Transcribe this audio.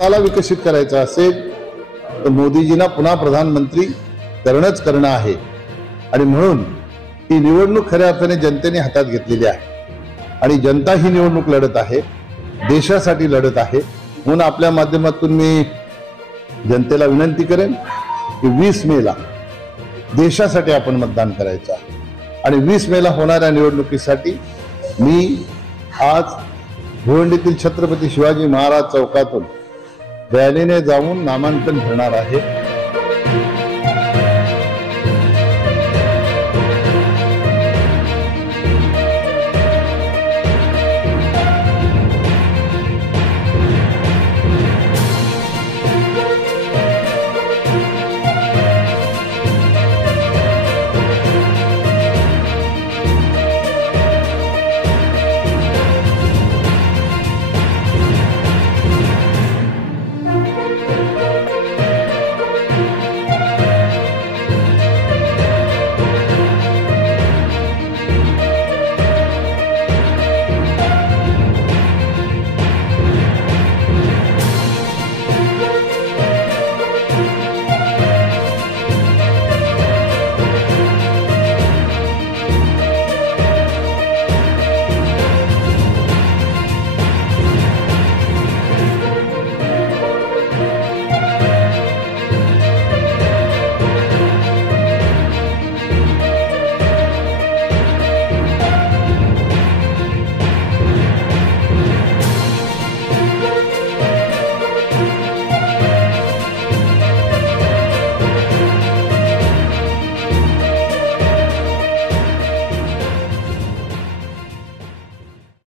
देशाला विकसित करायचा असेल तर मोदीजींना पुन्हा प्रधानमंत्री करणं आहे आणि म्हणून ही निवडणूक खऱ्या अर्थाने जनतेने हातात घेतलेली आहे आणि जनता ही निवडणूक लढत आहे, देशासाठी लढत आहे। म्हणून आपल्या माध्यमातून मी जनतेला विनंती करेन की 20 मेला देशासाठी आपण मतदान करायचं आहे आणि 20 मेला होणाऱ्या निवडणुकीसाठी मी आज भिवंडीतील छत्रपती शिवाजी महाराज चौकातून रॅलीने जाऊन नामांकन भरणार आहे।